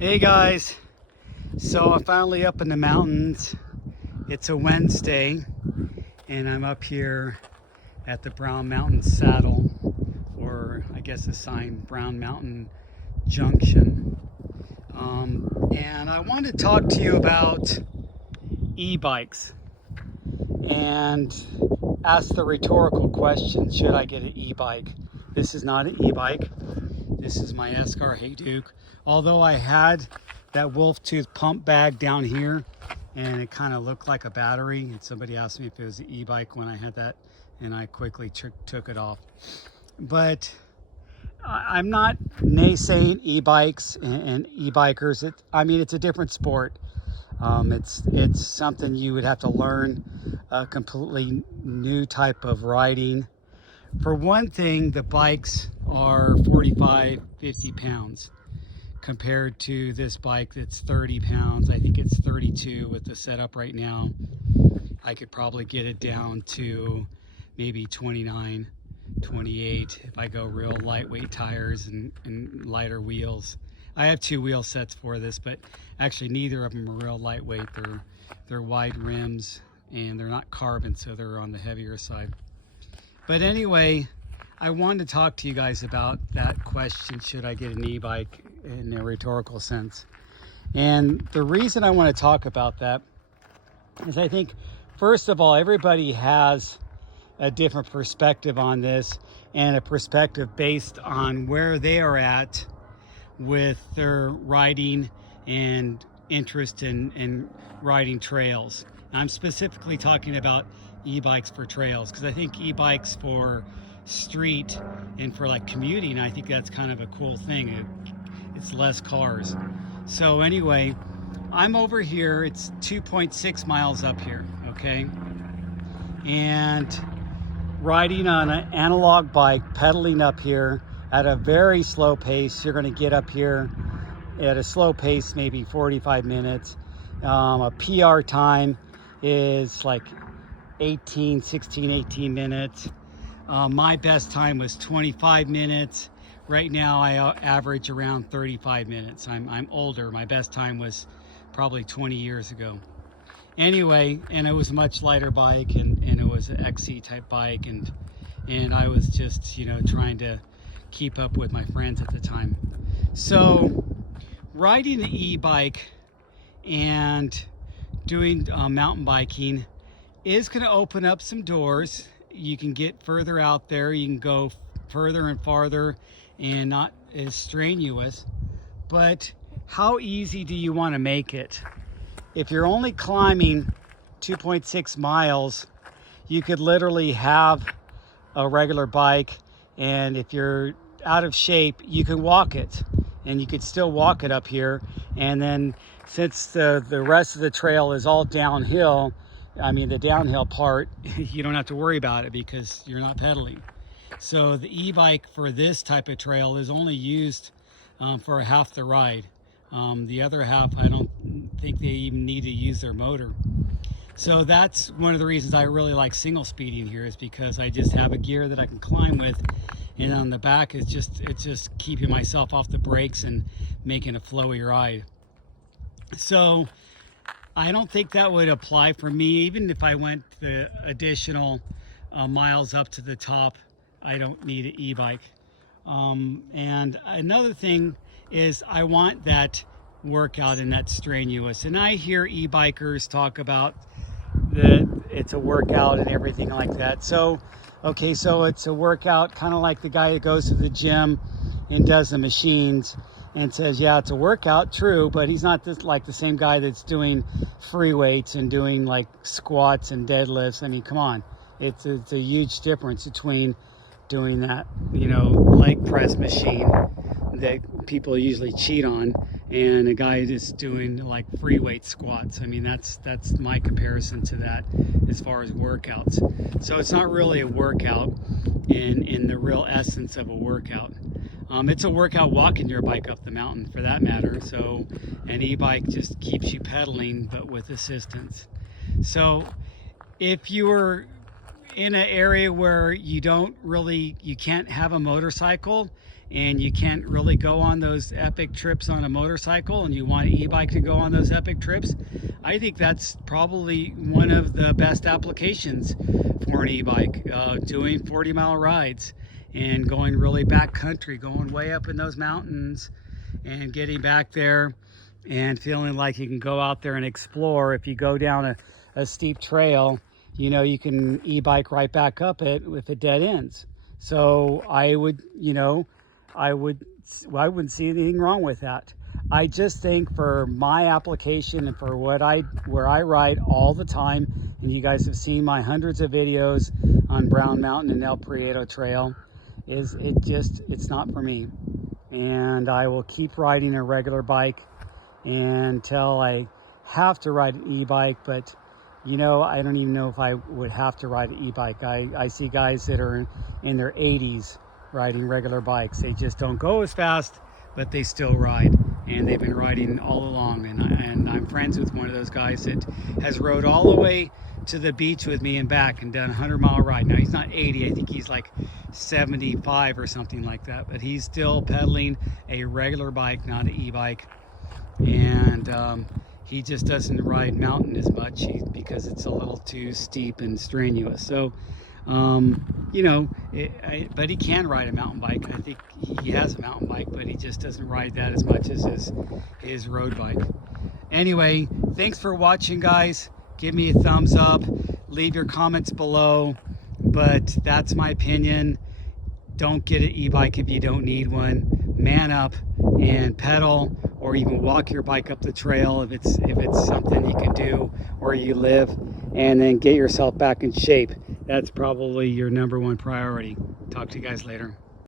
Hey guys, so I'm finally up in the mountains. It's a Wednesday and I'm up here at the Brown Mountain Saddle, or I guess the sign Brown Mountain Junction. And I want to talk to you about e-bikes and ask the rhetorical question, should I get an e-bike? This is not an e-bike. This is my Escar Hey Duke. Although I had that wolf tooth pump bag down here and it kind of looked like a battery, and somebody asked me if it was an e-bike when I had that, and I quickly took it off. But I'm not naysaying e-bikes and e-bikers. I mean, it's a different sport. It's something you would have to learn, a completely new type of riding. For one thing, the bikes are 45, 50 pounds compared to this bike that's 30 pounds. I think it's 32 with the setup right now. I could probably get it down to maybe 29, 28 if I go real lightweight tires and lighter wheels. I have two wheel sets for this, but actually neither of them are real lightweight. They're wide rims and they're not carbon, so they're on the heavier side. But anyway, I wanted to talk to you guys about that question, should I get an e-bike, in a rhetorical sense. And the reason I want to talk about that is I think, first of all, everybody has a different perspective on this, and a perspective based on where they are at with their riding and interest in riding trails. I'm specifically talking about e-bikes for trails, because I think e-bikes for street and for like commuting, I think that's kind of a cool thing. It's less cars. So anyway, I'm over here. It's 2.6 miles up here, okay? And riding on an analog bike, pedaling up here at a very slow pace. You're going to get up here at a slow pace, maybe 45 minutes. A PR time is like 18 minutes. My best time was 25 minutes. Right now I average around 35 minutes. I'm older. My best time was probably 20 years ago. Anyway, and it was a much lighter bike, and it was an XC type bike, and I was just, trying to keep up with my friends at the time. So riding the e-bike and doing mountain biking is going to open up some doors. You can get further out there. You can go further and farther and not as strenuous. But how easy do you want to make it? If you're only climbing 2.6 miles, you could literally have a regular bike, and if you're out of shape, you can walk it, and you could still walk it up here. And then since the rest of the trail is all downhill, I mean the downhill part, you don't have to worry about it because you're not pedaling. So the e-bike for this type of trail is only used for half the ride. The other half, I don't think they even need to use their motor. So that's one of the reasons I really like single speeding here, is because I just have a gear that I can climb with, and on the back it's just keeping myself off the brakes and making a flowy ride. So I don't think that would apply for me. Even if I went the additional miles up to the top, I don't need an e-bike. And another thing is I want that workout and that strenuous. And I hear e-bikers talk about that it's a workout and everything like that. So, okay, so it's a workout, kind of like the guy that goes to the gym and does the machines and says, yeah, it's a workout, true, but he's not like the same guy that's doing free weights and doing like squats and deadlifts. I mean, come on, it's a huge difference between doing that, leg press machine that people usually cheat on, and a guy that's doing like free weight squats. I mean, that's my comparison to that as far as workouts. So it's not really a workout in the real essence of a workout. It's a workout walking your bike up the mountain, for that matter. So an e-bike just keeps you pedaling, but with assistance. So if you were in an area where you can't have a motorcycle and you can't really go on those epic trips on a motorcycle, and you want an e-bike to go on those epic trips, I think that's probably one of the best applications for an e-bike. Doing 40-mile rides and going really backcountry, going way up in those mountains and getting back there and feeling like you can go out there and explore. If you go down a steep trail, you know, you can e-bike right back up it if it dead ends. So I would, you know, I wouldn't see anything wrong with that. I just think for my application and for where I ride all the time, and you guys have seen my hundreds of videos on Brown Mountain and El Prieto Trail, it's not for me. And I will keep riding a regular bike until I have to ride an e-bike. But you know, I don't even know if I would have to ride an e-bike. I see guys that are in their 80s riding regular bikes. They just don't go as fast, but they still ride, and they've been riding all along. And I'm friends with one of those guys that has rode all the way to the beach with me and back and done a 100-mile ride. Now he's not 80, I think he's like 75 or something like that, but he's still pedaling a regular bike, not an e-bike. And he just doesn't ride mountain as much because it's a little too steep and strenuous. So you know, but he can ride a mountain bike. I think he has a mountain bike, but he just doesn't ride that as much as his road bike. Anyway, thanks for watching, guys. Give me a thumbs up, leave your comments below, but that's my opinion. Don't get an e-bike if you don't need one. Man up and pedal, or even walk your bike up the trail if it's something you can do where you live, and then get yourself back in shape. That's probably your #1 priority. Talk to you guys later.